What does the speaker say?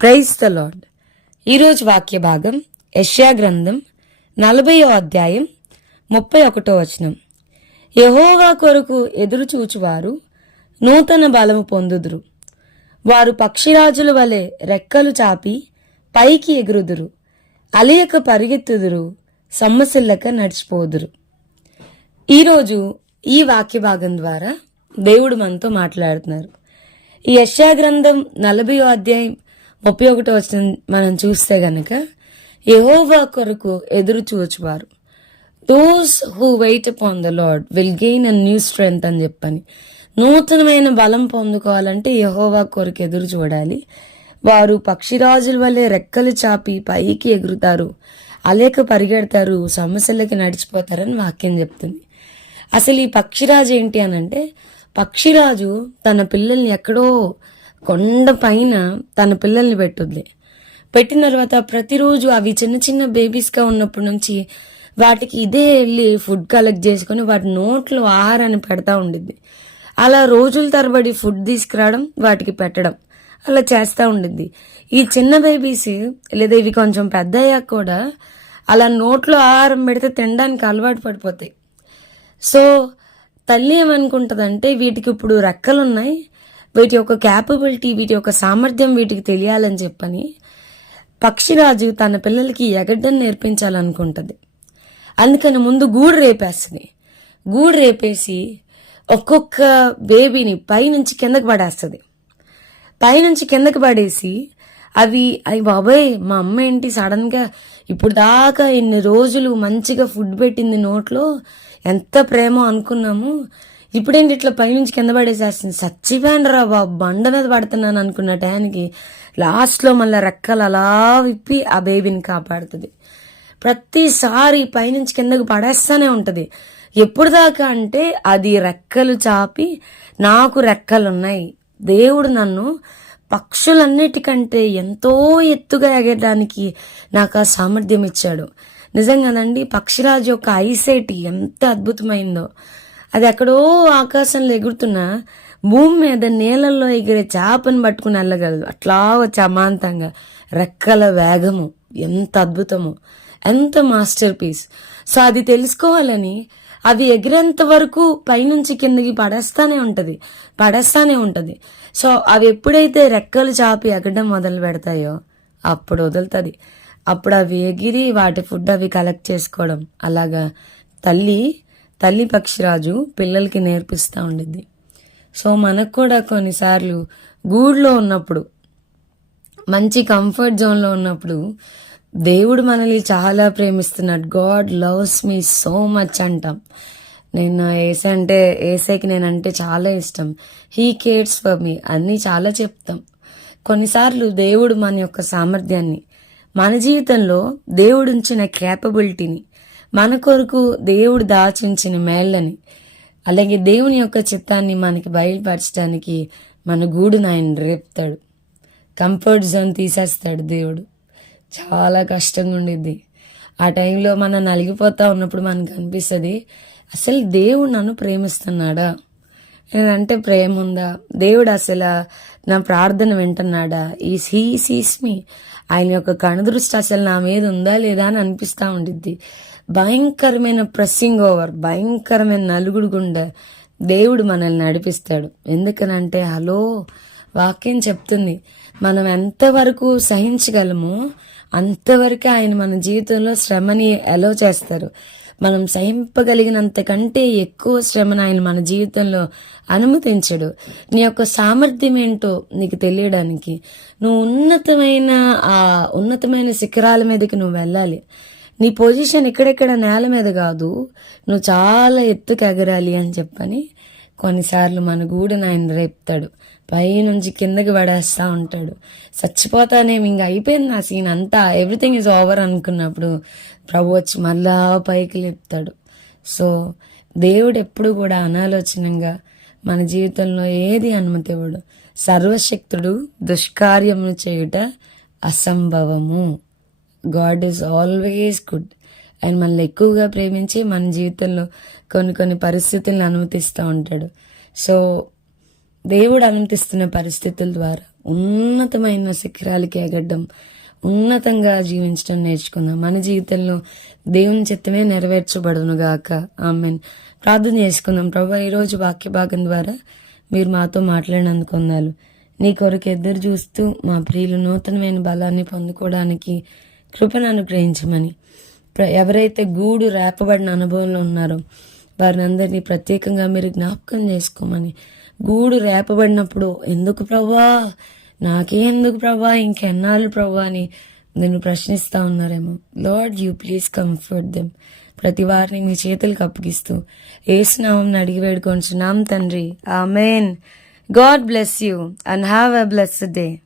Praise the lord ఈరోజు వాక్య భాగం యష్యా గ్రంథం నలభయో అధ్యాయం ముప్పై ఒకటో వచనం. యహోవా కొరకు ఎదురు చూచువారు నూతన బలము పొందుదురు. వారు పక్షిరాజుల వలె రెక్కలు చాపి పైకి ఎగురుదురు. అలియక పరిగెత్తుదురు సమ్మసిల్లక నడిచిపోదురు. ఈరోజు ఈ వాక్య భాగం ద్వారా దేవుడు మనతో మాట్లాడుతున్నారు. ఈ యశా గ్రంథం నలభయో అధ్యాయం ముప్పై ఒకటో వచ్చిన మనం చూస్తే గనక యహోవా కొరకు ఎదురు చూచువారు. Those who wait upon the Lord will gain a new strength అని చెప్పని. నూతనమైన బలం పొందుకోవాలంటే యహోవా కొరకు ఎదురు చూడాలి. వారు పక్షిరాజుల వల్లే రెక్కలు చాపి పైకి ఎగురుతారు. అలేక పరిగెడతారు. సమస్యలకి నడిచిపోతారని వాక్యం చెప్తుంది. అసలు ఈ పక్షిరాజు ఏంటి అని అంటే పక్షిరాజు తన పిల్లల్ని ఎక్కడో కొండ పైన తన పిల్లల్ని పెట్టుద్ది. పెట్టిన తర్వాత ప్రతిరోజు అవి చిన్న చిన్న బేబీస్గా ఉన్నప్పటి నుంచి వాటికి ఇదే వెళ్ళి ఫుడ్ కలెక్ట్ చేసుకొని వాటి నోట్లో ఆహారాన్ని పెడతా ఉండిద్ది. అలా రోజుల తరబడి ఫుడ్ తీసుకురావడం వాటికి పెట్టడం అలా చేస్తూ ఉండిద్ది. ఈ చిన్న బేబీస్ లేదా ఇవి కొంచెం పెద్ద అయ్యాక కూడా అలా నోట్లో ఆహారం పెడితే తినడానికి అలవాటు పడిపోతాయి. సో తల్లి ఏమనుకుంటుందంటే వీటికి ఇప్పుడు రెక్కలు ఉన్నాయి వీటి యొక్క క్యాపబిలిటీ వీటి యొక్క సామర్థ్యం వీటికి తెలియాలని చెప్పని పక్షిరాజు తన పిల్లలకి ఎగడ్డని నేర్పించాలనుకుంటుంది. అందుకని ముందు గూడు రేపేస్తుంది. గూడు రేపేసి ఒక్కొక్క బేబీని పైనుంచి కిందకి పడేస్తుంది. పైనుంచి కిందకి పడేసి అవి అవి బాబాయ్ మా అమ్మ ఏంటి సడన్గా ఇప్పుడు దాకా ఇన్ని రోజులు మంచిగా ఫుడ్ పెట్టింది నోట్లో ఎంత ప్రేమ అనుకున్నాము. ఇప్పుడేంటి ఇట్లా పైనుంచి కింద పడేసేస్తుంది? చచ్చిపోయాను రా బాబు. బండ మీద పడుతున్నాను అనుకున్న టయానికి లాస్ట్లో మళ్ళీ రెక్కలు అలా విప్పి ఆ బేబీని కాపాడుతుంది. ప్రతిసారి పైనుంచి కిందకు పడేస్తూనే ఉంటుంది. ఎప్పుడు దాకా అంటే అది రెక్కలు చాపి నాకు రెక్కలున్నాయి. దేవుడు నన్ను పక్షులన్నిటికంటే ఎంతో ఎత్తుగా ఎగరడానికి నాకు ఆ సామర్థ్యం ఇచ్చాడు. నిజంగానండి పక్షిరాజు యొక్క ఐసైట్ ఎంత అద్భుతమైందో. అది ఎక్కడో ఆకాశంలో ఎగురుతున్నా భూమి మీద నీళ్ళల్లో ఎగిరే చేపను పట్టుకుని వెళ్ళగలదు. అట్లా వచ్చి అమాంతంగా రెక్కల వేగము ఎంత అద్భుతము ఎంత మాస్టర్ పీస్. సో అది తెలుసుకోవాలని అవి ఎగిరేంత వరకు పైనుంచి కిందకి పడేస్తానే ఉంటుంది పడేస్తానే ఉంటుంది. సో అవి ఎప్పుడైతే రెక్కలు చాపి ఎగడం మొదలు పెడతాయో అప్పుడు వదులుతుంది. అప్పుడు అవి ఎగిరి వాటి ఫుడ్ అవి కలెక్ట్ చేసుకోవడం. అలాగా తల్లి తల్లి పక్షిరాజు పిల్లలకి నేర్పిస్తూ ఉండిద్ది. సో మనకు కూడా కొన్నిసార్లు గూడులో ఉన్నప్పుడు మంచి కంఫర్ట్ జోన్లో ఉన్నప్పుడు దేవుడు మనల్ని చాలా ప్రేమిస్తున్నాడు. God loves me so much అంటాం. నేను ఏసే అంటే ఏసైకి నేనంటే చాలా ఇష్టం. హీ కేర్స్ ఫర్ మీ అన్నీ చాలా చెప్తాం. కొన్నిసార్లు దేవుడు మన యొక్క సామర్థ్యాన్ని మన జీవితంలో దేవుడు ఉంచిన క్యాపబిలిటీని మన కొరకు దేవుడు దాచుంచిన మేళ్ళని అలాగే దేవుని యొక్క చిత్తాన్ని మనకి బయలుపరచడానికి మన గూడును ఆయన రేపుతాడు. కంఫర్ట్ జోన్ తీసేస్తాడు దేవుడు. చాలా కష్టంగా ఉండిద్ది. ఆ టైంలో మనం నలిగిపోతా ఉన్నప్పుడు మనకు అనిపిస్తుంది అసలు దేవుడు నన్ను ప్రేమిస్తున్నాడా? నేనంటే ప్రేమ ఉందా? దేవుడు అసలు నా ప్రార్థన వింటున్నాడా? ఈ హీ సీస్ మీ ఆయన యొక్క కనుదృష్టి అసలు నా మీద ఉందా లేదా అని అనిపిస్తూ ఉండిద్ది. భయంకరమైన ప్రెస్సింగ్ ఓవర్ భయంకరమైన నలుగుడు గుండె దేవుడు మనల్ని నడిపిస్తాడు. ఎందుకనంటే హలో వాక్యం చెప్తుంది మనం ఎంతవరకు సహించగలమో అంతవరకు ఆయన మన జీవితంలో శ్రమని ఎలో చేస్తారు. మనం సహింపగలిగినంత కంటే ఎక్కువ శ్రమను ఆయన మన జీవితంలో అనుమతించడు. నీ యొక్క సామర్థ్యం ఏంటో నీకు తెలియడానికి నువ్వు ఉన్నతమైన ఆ ఉన్నతమైన శిఖరాల మీదకి నువ్వు వెళ్ళాలి. నీ పొజిషన్ ఎక్కడెక్కడ నేల మీద కాదు. నువ్వు చాలా ఎత్తుకు ఎగరాలి అని చెప్పని కొన్నిసార్లు మన గూడెను ఆయన రేపుతాడు. పైనుంచి కిందకి పడేస్తా ఉంటాడు. చచ్చిపోతానేమి ఇంకా అయిపోయింది నా సీన్ అంతా. ఎవ్రీథింగ్ ఈజ్ ఓవర్ అనుకున్నప్పుడు ప్రభు వచ్చి మళ్ళా పైకి లేపుతాడు. సో దేవుడు ఎప్పుడు కూడా అనాలోచనంగా మన జీవితంలో ఏది అనుమతి ఇవ్వడు. సర్వశక్తుడు దుష్కార్యమును చేయుట అసంభవము. God is always good. And మనల్ని ఎక్కువగా ప్రేమించి మన జీవితంలో కొన్ని కొన్ని పరిస్థితులను అనుమతిస్తూ ఉంటాడు. సో దేవుడు అనుమతిస్తున్న పరిస్థితుల ద్వారా ఉన్నతమైన శిఖరాలకి ఎగడ్డం ఉన్నతంగా జీవించడం నేర్చుకుందాం. మన జీవితంలో దేవుని చిత్తమే నెరవేర్చబడును గాక. ఆమెన్. ప్రార్థన చేసుకుందాం. ప్రభు ఈరోజు వాక్య భాగం ద్వారా మీరు మాతో మాట్లాడినందుకు నీ కొరకు ఎదురు చూస్తూ మా ప్రియులు నూతనమైన బలాన్ని పొందుకోవడానికి కృపను అనుగ్రహించమని. ఎవరైతే గూడు రేపబడిన అనుభవంలో ఉన్నారో వారిని అందరినీ ప్రత్యేకంగా మీరు జ్ఞాపకం చేసుకోమని. గూడు రేపబడినప్పుడు ఎందుకు ప్రభా? నాకే ఎందుకు ప్రభా? ఇంకెన్నాళ్ళు ప్రభా? అని నేను ప్రశ్నిస్తా ఉన్నారేమో. Lord you please comfort them. ప్రతి వారిని మీ చేతులకు అప్పగిస్తూ ఏసునామం అడిగి వేడుకొంచున్నాం తండ్రి. Amen. God bless you and have a blessed day.